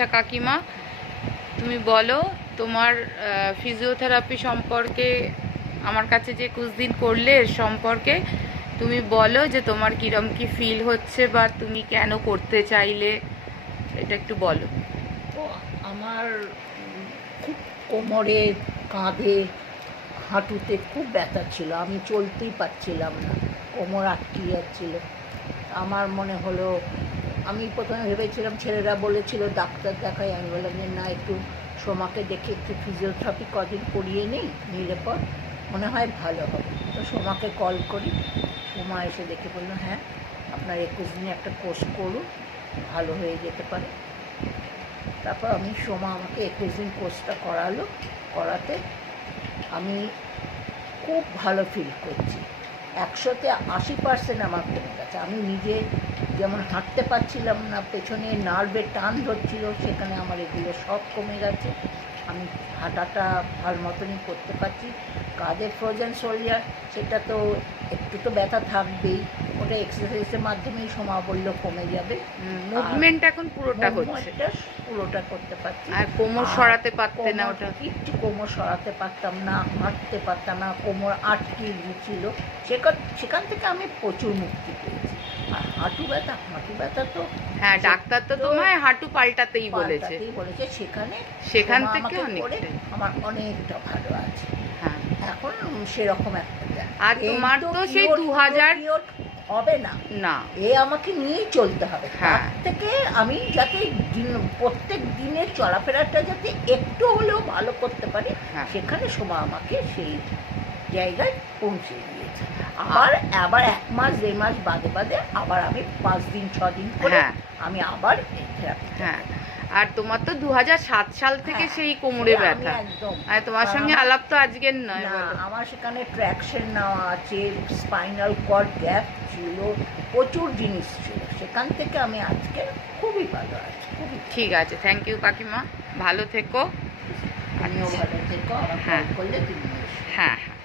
আচ্ছা কাকিমা, তুমি বলো তোমার ফিজিওথেরাপি সম্পর্কে, আমার কাছে যে কুছদিন করলে এর সম্পর্কে তুমি বলো যে তোমার কিরম কি ফিল হচ্ছে বা তুমি কেন করতে চাইলে, এটা একটু বলো। তো আমার খুব কোমরে, কাঁধে, হাঁটুতে খুব ব্যথা ছিল, আমি চলতেই পারছিলাম না, কোমর আটকে যাচ্ছিল। আমার মনে হলো, আমি প্রথমে ভেবেছিলাম, ছেলেরা বলেছিল ডাক্তার দেখাই, আমি বললাম যে না, একটু সোমাকে দেখে একটু ফিজিওথেরাপি কদিন করিয়ে নিলে পর মনে হয় ভালো হবে। তো সোমাকে কল করি, সোমা এসে দেখে বললো হ্যাঁ আপনার 21 দিনে একটা কোর্স করুন, ভালো হয়ে যেতে পারে। তারপর সোমা আমাকে 21 দিন কোর্সটা করাতে আমি খুব ভালো ফিল করছি। 100-তে 80% আমার কমে গেছে। আমি নিজে যেমন হাঁটতে পারছিলাম না, পেছনে নার্ভে টান ধরছিল, সেখানে আমার এগুলো সব কমে গেছে। আমি হাঁটাটা ভালো মতনই করতে পারছি। কাঁধে ফ্রোজেন শোল্ডার, সেটা তো একটু তো ব্যথা থাকবেই, ওটা এক্সারসাইজের মাধ্যমেই সোমা বললো কমে যাবে। মুভমেন্ট এখন পুরোটা হচ্ছে, পুরোটা করতে পারছি। আর কোমর সরাতে পারতে না, ওটা কিচ্ছু কোমর সরাতে পারতাম না, হাঁটতে পারতাম না, কোমর আটকে গিয়েছিল। সেখান থেকে আমি প্রচুর মুক্তি পেয়েছি। আর হাঁটু ব্যথা তো, হ্যাঁ, ডাক্তার তো তোমায় হাঁটু পাল্টাতেই বলেছে, সেখান থেকে আমার অনেকটা ভালো আছে। হ্যাঁ, এখন সেরকম একটা, আর তোমার তো সেই 2000 হবে না, না আমাকে নিয়েই চলতে হবে। হ্যাঁ, তার থেকে আমি যাতে প্রত্যেক দিনের চলাফেরাটা যাতে একটু হলেও ভালো করতে পারি, সেখানে সোমা আমাকে সেই জায়গায় পৌঁছে দিয়েছে। আবার 1 মাস 1.5 মাস বাদে আবার আমি 5 দিন 6 দিন করে আমি আবার থেরাপি। হ্যাঁ, আর তোমার তো 2007 সাল থেকে সেই কোমরে ব্যথা, আর তোমার সঙ্গে আলাপ তো আজকের নয়। আমার সেখানে ট্র্যাকশন নেওয়া আছে, স্পাইনাল কর্ড গ্যাপ ছিল, প্রচুর জিনিস ছিল। সেখান থেকে আমি আজকে খুবই ভালো আছি। ঠিক আছে, থ্যাংক ইউ কাকিমা, ভালো থেকো। আমিও ভালো থেকো, করলে তুমি। হ্যাঁ হ্যাঁ।